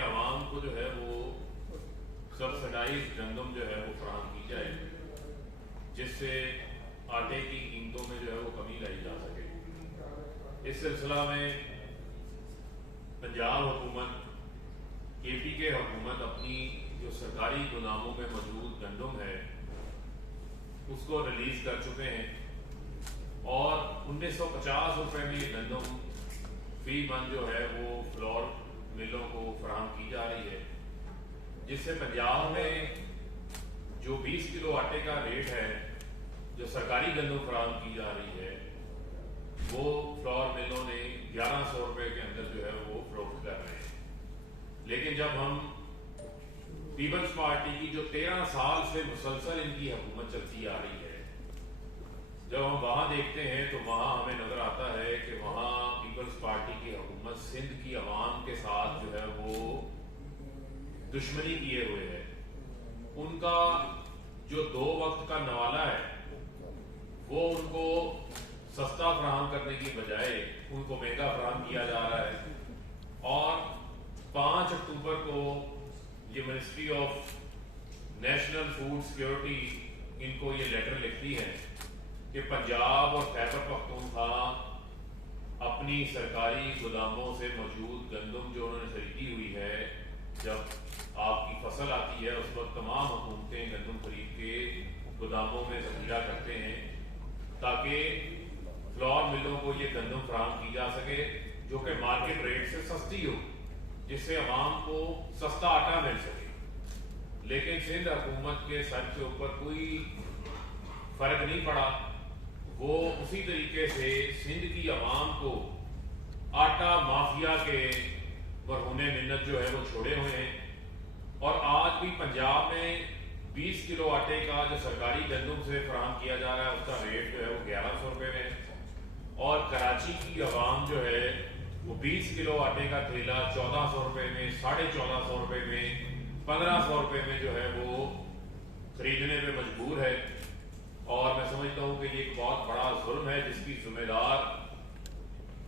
کہ عوام کو جو ہے وہ سبسڈائز گندم جو ہے وہ فراہم کی جائے، جس سے آٹے کی قیمتوں میں جو ہے وہ کمی لائی جا سکے۔ اس سلسلہ میں پنجاب حکومت، کے پی کے حکومت اپنی جو سرکاری گوداموں میں موجود گندم ہے اس کو ریلیز کر چکے ہیں، اور 1950 روپے میں یہ گندم فی من جو ہے وہ فلور ملوں کو فراہم کی جا رہی ہے، جس سے پنجاب میں جو 20 کلو آٹے کا ریٹ ہے جو سرکاری گندم فراہم کی جا رہی ہے وہ فلور ملوں نے 1100 روپے کے اندر جو ہے وہ فروخت کر رہے ہیں۔ لیکن جب ہم پیپلز پارٹی کی جو 13 سال سے مسلسل ان کی حکومت چلتی آ رہی ہے، جب ہم وہاں دیکھتے ہیں تو وہاں ہمیں نظر آتا ہے کہ وہاں پیپلز پارٹی کی حکومت سندھ کی عوام کے ساتھ جو ہے وہ دشمنی کیے ہوئے ہے۔ ان کا جو 2 وقت کا نوالا ہے وہ ان کو سستا فراہم کرنے کی بجائے ان کو مہنگا فراہم کیا جا رہا ہے، اور 5 اکتوبر کو یہ ministry of national food security ان کو یہ لیٹر لکھتی ہے کہ پنجاب اور خیبر پختونخوا اپنی سرکاری گوداموں سے موجود گندم جو انہوں نے خریدی ہوئی ہے، جب آپ کی فصل آتی ہے اس وقت تمام حکومتیں گندم خرید کے گوداموں میں ذخیرہ کرتے ہیں تاکہ فلور ملوں کو یہ گندم فراہم کی جا سکے جو کہ مارکیٹ ریٹ سے سستی ہو، جس سے عوام کو سستا آٹا مل سکے۔ لیکن سندھ حکومت کے سر کے اوپر کوئی فرق نہیں پڑا، وہ اسی طریقے سے سندھ کی عوام کو آٹا مافیا کے مرہون منت جو ہے وہ چھوڑے ہوئے ہیں، اور آج بھی پنجاب میں 20 کلو آٹے کا جو سرکاری گندم سے فراہم کیا جا رہا ہے اس کا ریٹ جو ہے وہ 1100 روپے میں ہے، اور کراچی کی عوام جو ہے وہ 20 کلو آٹے کا تھیلا 1400 روپے میں، 1450 روپے میں، 1500 روپے میں جو ہے وہ خریدنے پہ مجبور ہے۔ اور میں سمجھتا ہوں کہ یہ ایک بہت بڑا ظلم ہے جس کی ذمہ دار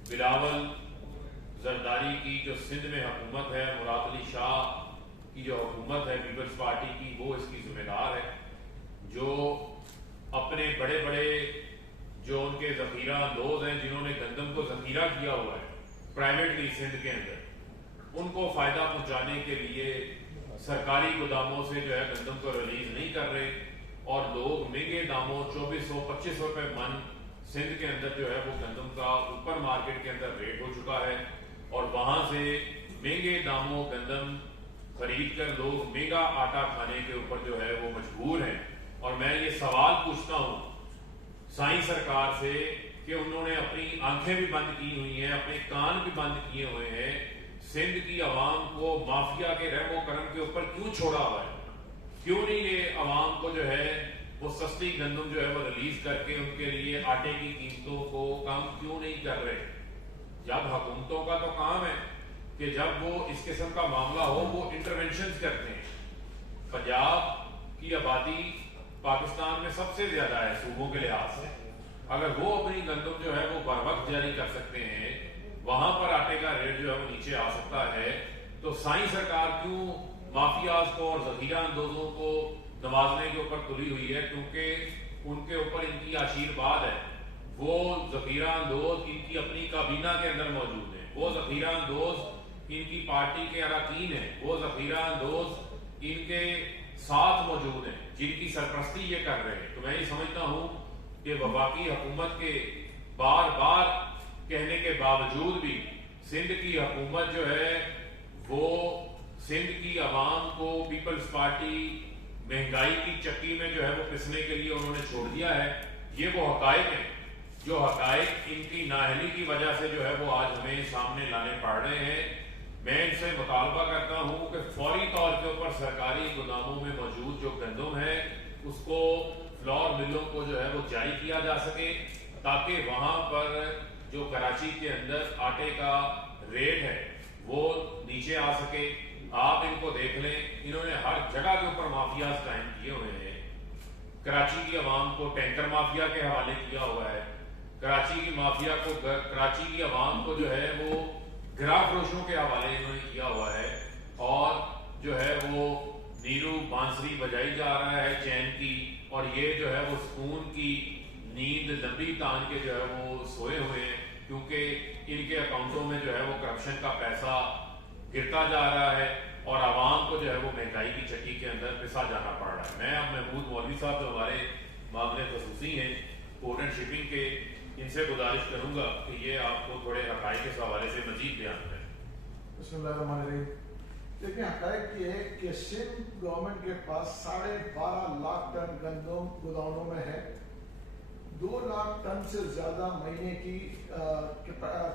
بلاول زرداری کی جو سندھ میں حکومت ہے، مراد علی شاہ کی جو حکومت ہے پیپلز پارٹی کی، وہ اس کی ذمہ دار ہے، جو اپنے بڑے بڑے جو ان کے ذخیرہ اندوز ہیں جنہوں نے گندم کو ذخیرہ کیا ہوا ہے پرائیویٹلی سندھ کے اندر، ان کو فائدہ پہنچانے کے لیے سرکاری گوداموں سے جو ہے گندم کو ریلیز نہیں کر رہے، اور لوگ مہنگے داموں 2400-2500 روپے من سندھ کے اندر جو ہے وہ گندم کا اوپر مارکیٹ کے اندر ریٹ ہو چکا ہے، اور وہاں سے مہنگے داموں گندم خرید کر لوگ مہنگا آٹا کھانے کے اوپر جو ہے وہ مجبور ہیں۔ اور میں یہ سوال پوچھتا ہوں سائیں سرکار سے کہ انہوں نے اپنی آنکھیں بھی بند کی ہوئی ہیں، اپنے کان بھی بند کیے ہوئے ہیں، سندھ کی عوام کو مافیا کے رحم و کرم کے اوپر کیوں چھوڑا ہوا ہے؟ کیوں نہیں یہ عوام کو جو ہے وہ سستی گندم جو ہے وہ ریلیز کر کے ان کے لیے آٹے کی قیمتوں کو کم کیوں نہیں کر رہے؟ جب حکومتوں کا تو کام ہے کہ جب وہ اس قسم کا معاملہ ہو وہ انٹرونشنز کرتے ہیں۔ پنجاب کی آبادی پاکستان میں سب سے زیادہ ہے صوبوں کے لحاظ سے، اگر وہ اپنی گندم جو ہے وہ بر وقت جاری کر سکتے ہیں، وہاں پر آٹے کا ریٹ جو ہے وہ نیچے آ سکتا ہے، تو سائیں سرکار کیوں مافیاز کو اور ذخیرہ اندوزوں کو نوازنے کے اوپر تلی ہوئی ہے؟ کیونکہ ان کے اوپر ان کی آشیرواد ہے، وہ ذخیرہ اندوز ان کی اپنی کابینہ کے اندر موجود ہیں، وہ ذخیرہ اندوز ان کی پارٹی کے اراکین ہیں، وہ ذخیرہ اندوز ان کے ساتھ موجود ہیں جن کی سرپرستی یہ کر رہے ہیں۔ تو میں یہ سمجھتا ہوں کہ وفاقی حکومت کے بار بار کہنے کے باوجود بھی سندھ کی حکومت جو ہے وہ سندھ کی عوام کو پیپلز پارٹی مہنگائی کی چکی میں جو ہے وہ پسنے کے لیے انہوں نے چھوڑ دیا ہے۔ یہ وہ حقائق ہیں جو حقائق ان کی نااہلی کی وجہ سے جو ہے وہ آج ہمیں سامنے لانے پڑ رہے ہیں۔ میں ان سے مطالبہ کرتا ہوں کہ فوری طور کے اوپر سرکاری گوداموں میں موجود جو گندم ہے اس کو فلور ملوں کو جو ہے وہ جاری کیا جا سکے، تاکہ وہاں پر جو کراچی کے اندر آٹے کا ریٹ ہے وہ نیچے آ سکے۔ آپ ان کو دیکھ لیں، انہوں نے ہر جگہ کے اوپر مافیاز قائم کیے ہوئے ہیں۔ کراچی کی عوام کو ٹینکر مافیا کے حوالے کیا ہوا ہے، کراچی کی مافیا کو، کراچی کی عوام کو جو ہے وہ گراہ فروشوں کے حوالے انہوں نے کیا ہوا ہے، बांसुरी बजाई जा रहा है चैन की, और ये जो है वो सुकून की नींद लंबी तान के जो है वो सोए हुए हैं, क्योंकि इनके अकाउंटों में जो है वो करप्शन का पैसा गिरता जा रहा है और आवाम को जो है वो महंगाई की चक्की के अंदर पिसा जाना पड़ रहा है। मैं अब महमूद मौलवी साहब जो हमारे मामले खसूसी हैं पोर्ट एंड शिपिंग के, इनसे गुजारिश करूंगा कि ये आपको थोड़े हक़ाइक़ के हवाले से मजीद बयान करें। बिस्मिल्लाहिर्रहमानिर्रहीम। देखिए, हक़ाइक़ ये है कि सिंध गवर्नमेंट के पास 12.5 लाख टन गंदम गोदामों में है। 2 लाख टन से ज़्यादा महीने की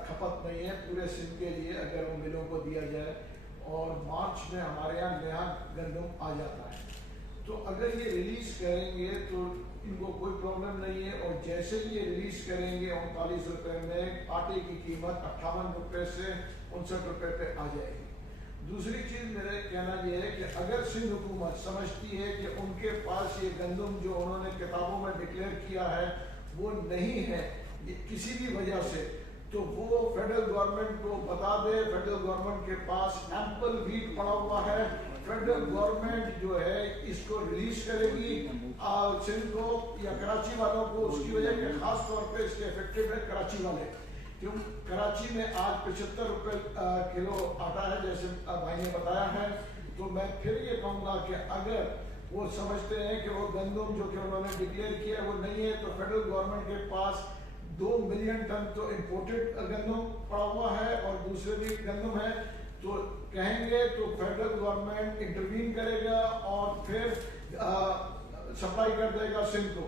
खपत नहीं है पूरे सिंध के लिए अगर वो मिलों को दिया जाए, और मार्च में हमारे यहाँ नया गंदम आ जाता है। तो अगर ये रिलीज़ करेंगे तो इनको कोई प्रॉब्लम नहीं है, और जैसे ही ये रिलीज़ करेंगे 39 रुपये में आटे की कीमत 58 रुपये से 59 रुपये पे आ जाएगी। दूसरी चीज़ मेरा कहना यह है कि अगर सिंध हुकूमत समझती है कि उनके पास ये गंदम जो उन्होंने किताबों में डिक्लेयर किया है वो नहीं है किसी भी वजह से, तो वो फेडरल गवर्नमेंट को बता दे। फेडरल गवर्नमेंट के पास एम्पल व्हीट पड़ा हुआ है, फेडरल गवर्नमेंट जो है इसको रिलीज करेगी सिंध को या कराची वालों को। उसकी वजह के खास तौर पे इसके इफेक्टिव है कराची वाले, क्यों कराची में आज 75 रुपये किलो आटा है जैसे भाई ने बताया है। तो मैं फिर ये कहूँगा कि अगर वो समझते हैं कि वो गंदम जो कि उन्होंने डिक्लेयर किया वो नहीं है, तो फेडरल गवर्नमेंट के पास 2 मिलियन टन तो इम्पोर्टेड गंदम पड़ा हुआ है और दूसरे भी गंदम है। तो कहेंगे तो फेडरल गवर्नमेंट इंटरवीन करेगा और फिर सप्लाई कर देगा सिंध को।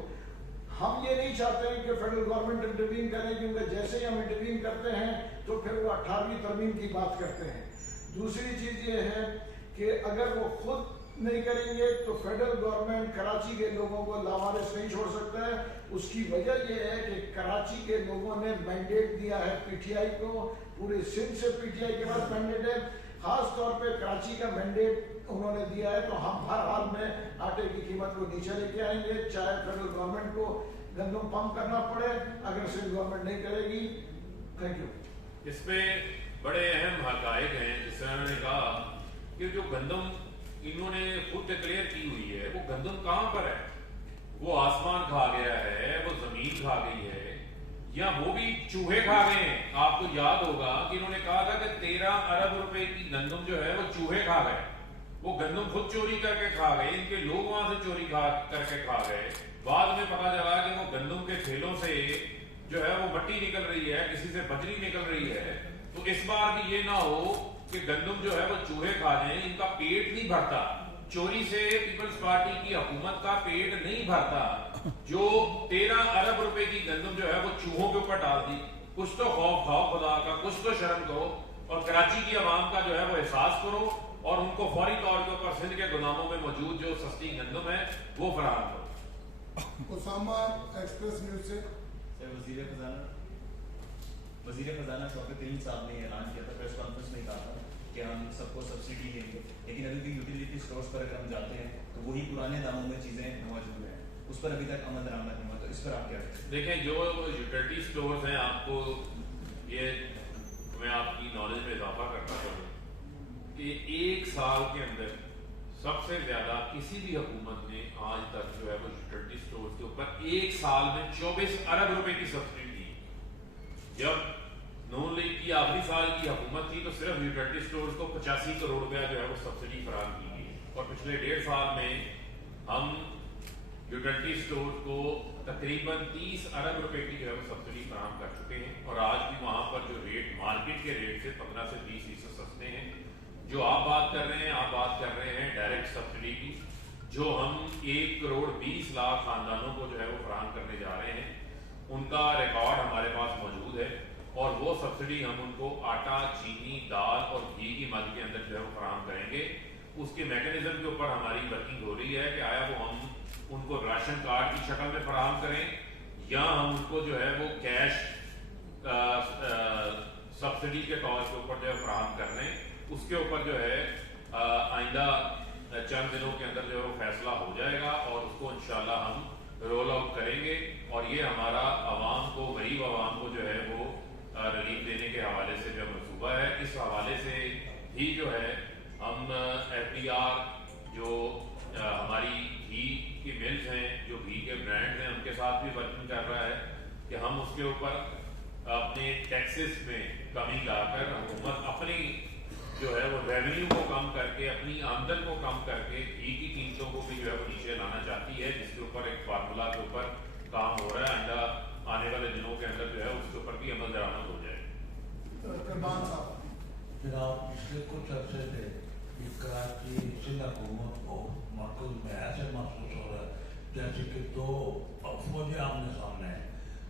हम ये नहीं चाहते हैं कि फेडरल गवर्नमेंट इंटरवीन करे, क्योंकि जैसे ही हम इंटरवीन करते हैं तो फिर वो 18वीं तरमीम की बात करते हैं। दूसरी चीज़ ये है कि अगर वो खुद नहीं करेंगे तो फेडरल गवर्नमेंट कराची के लोगों को लावारिस नहीं छोड़ सकता है। उसकी वजह यह है कि कराची के लोगों ने मैंडेट दिया है पीटीआई को, पूरे सिंध से पीटीआई के पास मैंडेट है, खास तौर पे कराची का मैंडेट उन्होंने दिया है। तो हम हर हाल में आटे की कीमत को नीचे लेके आएंगे, चाहे फेडरल गवर्नमेंट को गंदम पंप करना पड़े, अगर सिंध गवर्नमेंट नहीं करेगी। Thank you. इसमें बड़े अहम हक़ाइक़ हैं, जिससे उन्होंने कहा कि जो गंदम इन्होंने खुद डिक्लेयर की हुई है वो गंदम कहाँ पर है, वो आसमान खा गया है, वो जमीन खा गई है, या वो भी चूहे खा गए हैं। आपको याद होगा कि इन्होंने कहा था कि 13 अरब रुपए की गंदम जो है वो चूहे खा गए। वो गंदम खुद चोरी करके खा गए, इनके लोग वहां से चोरी करके खा गए। बाद में पता चला कि वो गंदम के ठेलों से जो है वो मट्टी निकल रही है, किसी से बजरी निकल रही है। तो इस बार भी ये ना हो कि गंदम जो है वो चूहे खा जाएं, इनका पेट नहीं भरता। चोरी से पीपल्स पार्टी की हुकूमत का पेट नहीं भरता। जो 13 अरब रुपए की गंदम जो है वो चूहों के ऊपर डाल दी। कुछ तो खौफ खाओ खुदा का, कुछ तो शर्म करो, और कराची की आवाम का जो है वो एहसास करो, और उनको फौरी तौर के ऊपर सिंध के गोदामों में मौजूद जो सस्ती गंदम है वो फराहम करो। उसामा एक्सप्रेस न्यूज से। वज़ीर ख़ज़ाना शौकत तरीन साहब ने ऐलान किया था, प्रेस कॉन्फ्रेंस में कहा था कि हम सबको सब्सिडी देंगे, लेकिन अभी भी यूटिलिटी स्टोर्स पर अगर हम जाते हैं तो वही पुराने दामों में चीज़ें मौजूद हैं, उस पर अभी तक अमल दरामद नहीं हुआ। तो इस पर आप क्या कहते हैं? देखें, जो यूटिलिटी स्टोर्स हैं, आपको ये मैं आपकी नॉलेज में इजाफा करना चाहूँ कि 1 साल के अंदर सबसे ज्यादा किसी भी हुकूमत ने आज तक जो है वो यूटिलिटी स्टोर्स के ऊपर 1 साल में 24 अरब रुपए की सब्सिडी दी। जब नून लीग की आखिरी साल की हुकूमत थी तो सिर्फ यूटिलिटी स्टोर्स को 85 करोड़ रुपया जो है वो सब्सिडी फराहम की गई, और पिछले 1.5 साल में हम यूटिलिटी स्टोर को तकरीबन 30 अरब रुपए की जो है वो सब्सिडी फराहम कर चुके हैं। और आज भी वहां पर जो रेट मार्केट के रेट से 15 से 20% सस्ते हैं। जो आप बात कर रहे हैं, आप बात कर रहे हैं डायरेक्ट सब्सिडी की, जो हम 1 करोड़ 20 लाख खानदानों को जो है वो फराहम करने जा रहे हैं। उनका रिकॉर्ड हमारे पास मौजूद है, और वो सब्सिडी हम उनको आटा, चीनी, दाल और घी की मद के अंदर जो है वो फराहम करेंगे। उसके मैकेनिज्म के ऊपर हमारी वर्किंग हो रही है कि आया वो हम उनको राशन कार्ड की शक्ल में फराहम करें, या हम उनको जो है वो कैश सब्सिडी के तौर के ऊपर जो है फराहम कर लें। उसके ऊपर जो है आइंदा चंद दिनों के अंदर जो है वो फैसला हो जाएगा, और उसको इंशाल्लाह हम रोल आउट करेंगे। और ये हमारा आवाम को, गरीब आवाम को जो है वो रिलीफ देने के हवाले से जो मनसूबा है। इस हवाले से ही जो है हम FDR जो हमारे हमारी घी की मिल्स हैं, जो घी के ब्रांड्स हैं, उनके साथ भी वर्किंग कर रहा है कि हम उसके ऊपर अपने टैक्सेस में कमी लाकर हुकूमत अपनी जो है वो रेवेन्यू को कम करके, अपनी आमदन को कम करके घी की कीमतों को भी जो है वो नीचे लाना चाहती है, जिसके ऊपर एक फार्मूला के ऊपर काम हो रहा है। आइंदा आने वाले दिनों के अंदर जो है उसके ऊपर भी अमल दरामद हो जाए। कुर्बान साहब, जनाब, पिछले कुछ अर्से से इस कराची सिंध हुकूमत को मरकज में ऐसे महसूस हो रहा है जैसे कि दो फौजें आमने सामने हैं।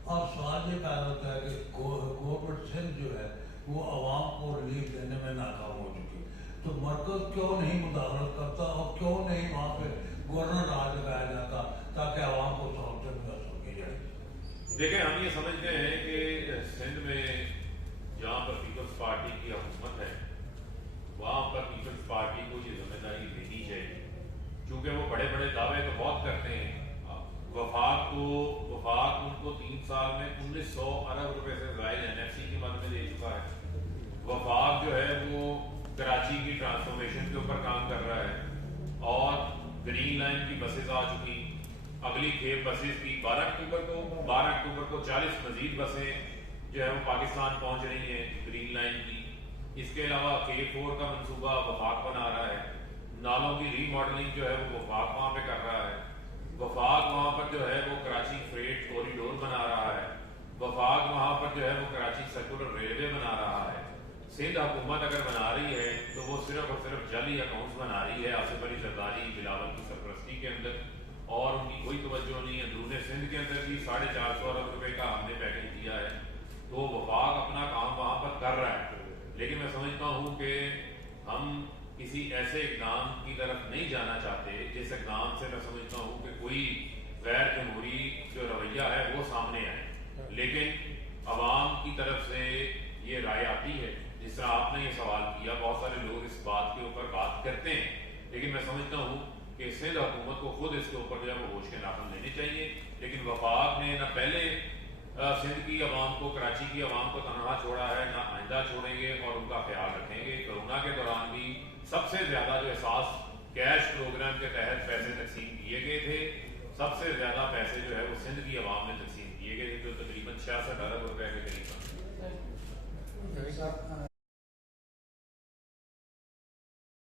और सवाल ये पैदा होता है कि गवर्नमेंट सिंध जो है वो आवाम को रिलीफ देने में नाकाम हो चुकी है, तो मरकज क्यों नहीं मुदाखलत करता और क्यों नहीं वहाँ पे गवर्नर राज लगाया जाता ताकि आवाम को सहूलत मैसर की जाए। देखिए, हम ये समझते हैं कि सिंध में जहाँ पर पीपल्स पार्टी की हुकूमत है वहाँ पर पीपल्स पार्टी को ये जिम्मेदारी लेनी चाहिए, क्योंकि वो बड़े बड़े दावे तो बहुत करते हैं। वफाक उनको 3 साल में 1900 अरब रुपए से जायद NFC की मद में दे चुका है। वफाक जो है वो कराची की ट्रांसफॉर्मेशन के ऊपर काम कर रहा है और ग्रीन लाइन की बसेस आ चुकी। अगली खेप बसेस की 12 अक्टूबर को 40 मजीद बसें जो है वो पाकिस्तान पहुंच रही हैं ग्रीन लाइन की। इसके अलावा K4 का मंसूबा वफाक बना रहा है। नालों की रीमॉडलिंग जो है वो वफाक वहाँ पे कर रहा है। वफाक वहाँ पर जो है वो कराची फ्रेट कॉरिडोर बना रहा है। वफाक वहाँ पर जो है वो कराची सर्कुलर रेलवे बना रहा है। सिंध हुकूमत अगर बना रही है तो वो सिर्फ और सिर्फ जाली अकाउंट्स बना रही है आसिफ अली जरदारी, बिलावल की सरपरस्ती के अंदर, और उनकी कोई तवज्जो नहीं है। अंदरूने सिंध के अंदर भी 450 अरब रुपए का हमने पैकेज दिया है, तो वफाक अपना काम वहाँ पर कर रहा है। लेकिन मैं समझता हूँ कि हम किसी ऐसे इकदाम की तरफ नहीं जाना चाहते जिस इकदाम से मैं समझता हूँ कि कोई गैर जमहूरी जो रवैया है वो सामने आए। लेकिन अवाम की तरफ से ये राय आती है, जिस तरह आपने ये सवाल किया, बहुत सारे लोग इस बात के ऊपर बात करते हैं, लेकिन मैं समझता हूँ कि सिंध हुकूमत को खुद इसके ऊपर जो है वो होश के नाखुन लेने चाहिए। लेकिन वफाक ने न पहले सिंध की अवाम को, कराची की अवाम को तनहा छोड़ा है, ना आइंदा छोड़ेंगे और उनका ख्याल रखेंगे। कोरोना के दौरान भी सबसे ज्यादा जो एहसास कैश प्रोग्राम के तहत पैसे तकसीम किए गए थे, सबसे ज्यादा पैसे जो है वो सिंध की अवाम में तकसीम किए गए थे, जो तकरीबन 66 अरब रुपए के करीब।